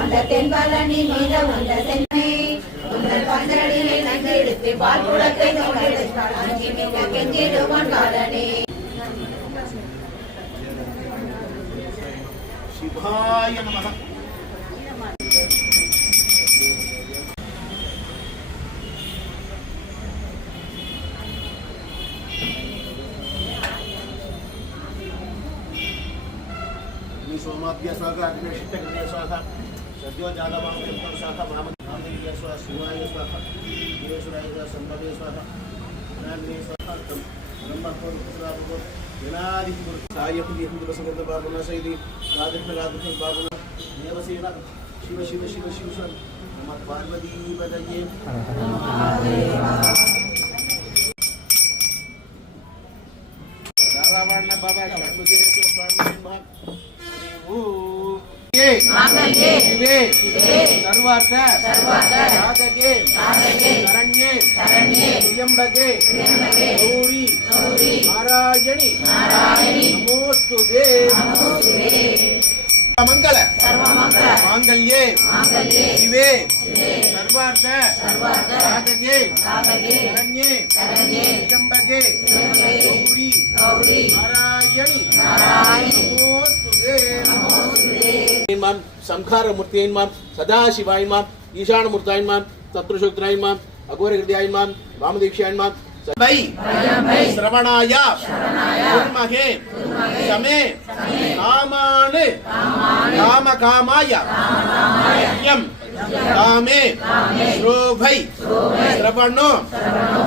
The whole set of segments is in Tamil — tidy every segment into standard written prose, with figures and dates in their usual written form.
அந்த தென்பழனி மீத வந்த சென்னை உங்கள் பந்தடியை நஞ்செடுத்து பால் குடத்தை தோன்றெடுத்தாள் அஞ்சி மிக்க கெஞ்சிடுவான் காலனே. சிவாய நமஹ. सोमाभ्य स्वाहा अग्निशिष्टकृते स्वाहा सद्यो जातवामयन्तं स्वाहा महामन्त्रिय स्वाहा शिवाय स्वाहा ईश्वराय स्वाहा संभवे स्वाहा नान्ये स्वाहा ब्रह्मपुत्र विनादिपुर सायपुरी हिंदुसंगत बाबुना सैदी राधिकृष्ण बाबुना देवसेना शिव शिव शिव शिव नमः पार्वती पदये रावण बाबा मुझे स्वामी महा शिवे सर्वार्थ साधके शरण्ये त्र्यंबके गौरी नारायणी नमोस्तुते मंगल मांगल्ये शिवे सर्वार्थ साधके शरण्ये त्र्यंबके गौरी नारायणी नमोस्तुते. संखारमूर्तियन्मां सदाशिवायन्मां ईशानमूर्तायन्मां तत्रुशुक्रायन्मां अघोरहृदयायन्मां वामदीक्षायन्मां वै श्रवणाय कुर्महे समे कामान् कामकामाय यं कामे श्रोभै श्रवणो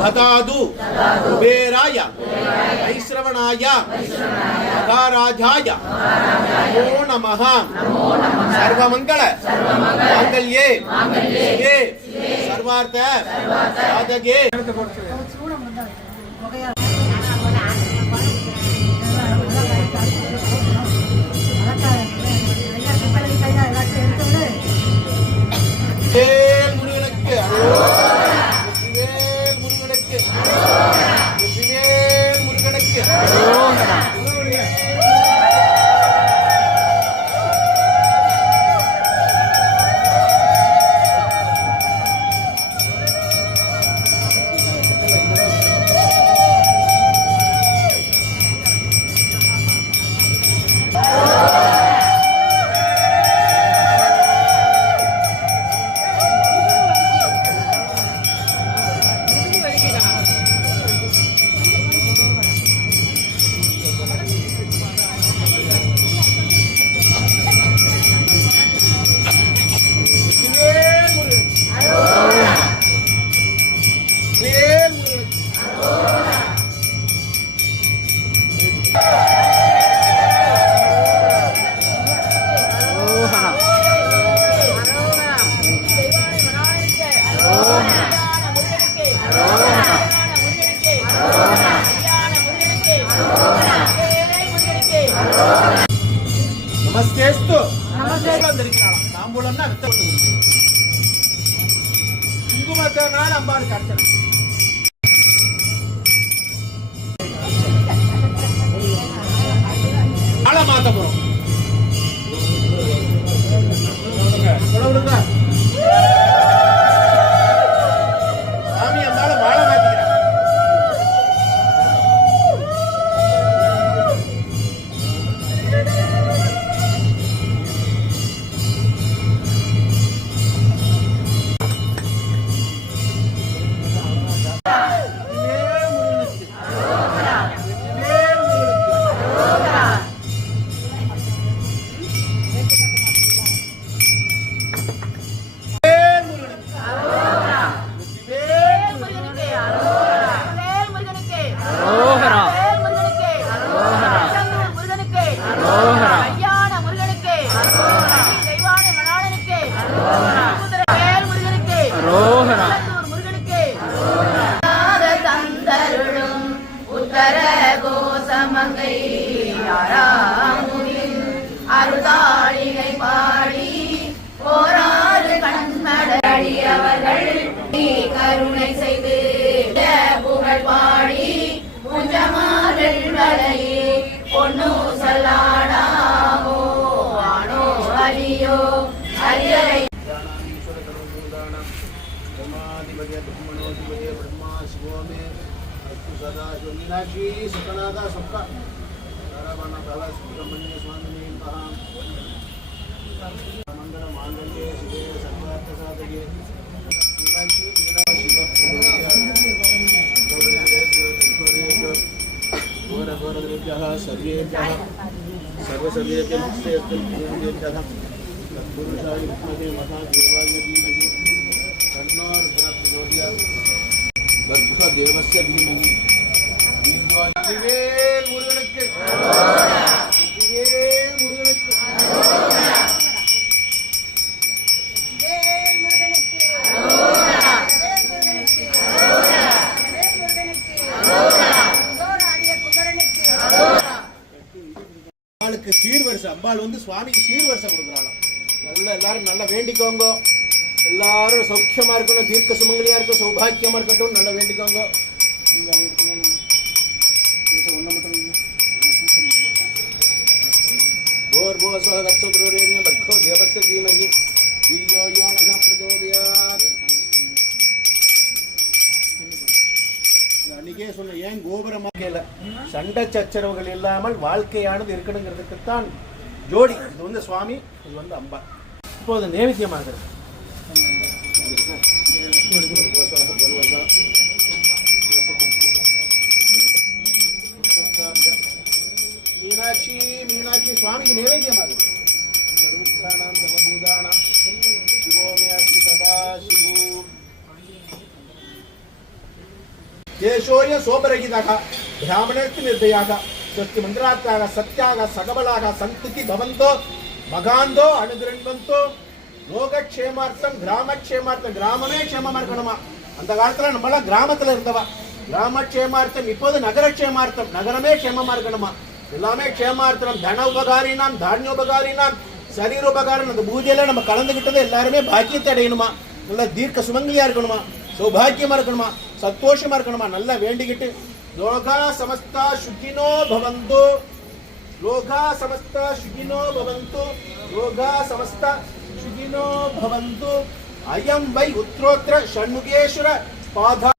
ददातु कुबेराय वैश्रवणाय महाराजाय नमो नमः. सर्वमंगल मांगल्ये शिवे सर्वार्थ साधके నమస్తేస్తు అందరికి తాంబూలన్న కుంకుమతో నాడు అమ్మానికి అర్చన ఆళమాతపురం சாமி அம்மாள மாலை மாத்திக்கிறான். हरिहरै ब्रह्मा शिवो मे अस्तु सदा मीनाक्षी सुखनादा सुखा रमण बाला सुब्रह्मण्य स्वामी महा मंगल मांगल्ये शिवे सर्वार्थ साधके मीनाक्षी घोर घोरभ्यः सर्वेभ्यः सर्वसर्वेभ्यः मुक्तेभ्यः तत्पुरुषाय विद्महे महादेवाय धीमहि तन्नो प्रचोदयात् भद्रदेवस्य धीमहि வெற்றிவேல் முருகனுக்கு வெற்றிவேல் முருகனுக்கு வேல் முருகனுக்கு வேல் முருகனுக்கு வேல் முருகனுக்கு சோராடிய குமரனுக்கு அம்பாளுக்கு சீர்வரிசை அம்பாள் வந்து சுவாமிக்கு சீர்வரிசை கொடுக்குறாளாம். நல்லா எல்லாரும் நல்லா வேண்டிக்கோங்க. எல்லாரும் சௌக்கியமா இருக்கணும், தீர்க்க சுமங்கலியா இருக்கும், சௌபாக்கியமா இருக்கட்டும், நல்லா வேண்டிக்கோங்க. தேவஸ்ய தீமஹி धियो यो नः प्रचोदयात्. அன்னைக்கே சொன்ன ஏன் கோபுரமாக சண்டை சச்சரவுகள் இல்லாமல் வாழ்க்கையானது இருக்கணுங்கிறதுக்குத்தான் ஜோடி. இது வந்து சுவாமி, இது வந்து அம்பா. இப்போது நேவேத்தியமாகிறது. மீனாட்சி மீனாட்சி சுவாமிக்கு நேவேத்தியமாகுது. देशोय सोपरहितः ब्राह्मणस्य निर्दयाः स्वस्ति मन्त्रार्थाः सत्याः सकबलाः सन्तुति भवन्तो मगान्तो अनुगृह्णन्तो लोकक्षेमार्थं கிராமக்ஷேமார்த்தம். கிராமமே க்ஷேமமா இருக்கணுமா. அந்த காலத்துல நம்மள கிராமத்துல இருந்தவா. கிராமக்ஷேமார்த்தம் இப்போது நகரக்ஷேமார்த்தம். நகரமே க்ஷேமமா இருக்கணுமா. எல்லாமே க்ஷேமார்த்தம். தன உபகாரினாம் தானியோபகாரினாம் சரீரோபகாரம். அந்த பூஜையில நம்ம கலந்துகிட்டது எல்லாருமே பாக்கியத்தை அடையணுமா. நல்ல தீர்க்க சுமங்கலியா இருக்கணுமா, சௌபாக்கியமா இருக்கணுமா, சந்தோஷமா இருக்கணுமா. நல்லா வேண்டிக்கிட்டு லோகா சமஸ்தா சுகினோ பவந்து, லோகா சமஸ்தா சுகினோ பவந்து, லோகா சமஸ்தா சுகினோ பவந்து. அயம் வை உத்ரோத்ர ஷண்முகேஸ்வர பாதா.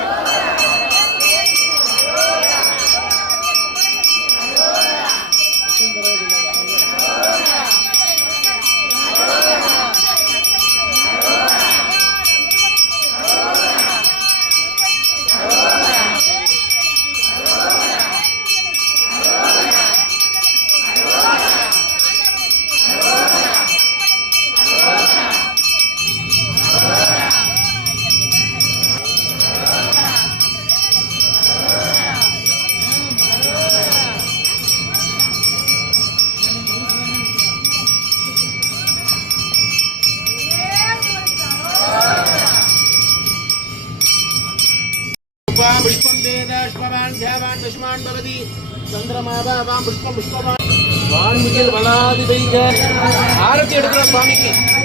पुष्पं वेदाश्ववान् ध्यावान् विष्मान् भवति चन्द्रमावां पुष्पं पुष्पवान् वान्मुखिर्वलादिदैः आरती எடுக்கிறோம் சுவாமிக்கு.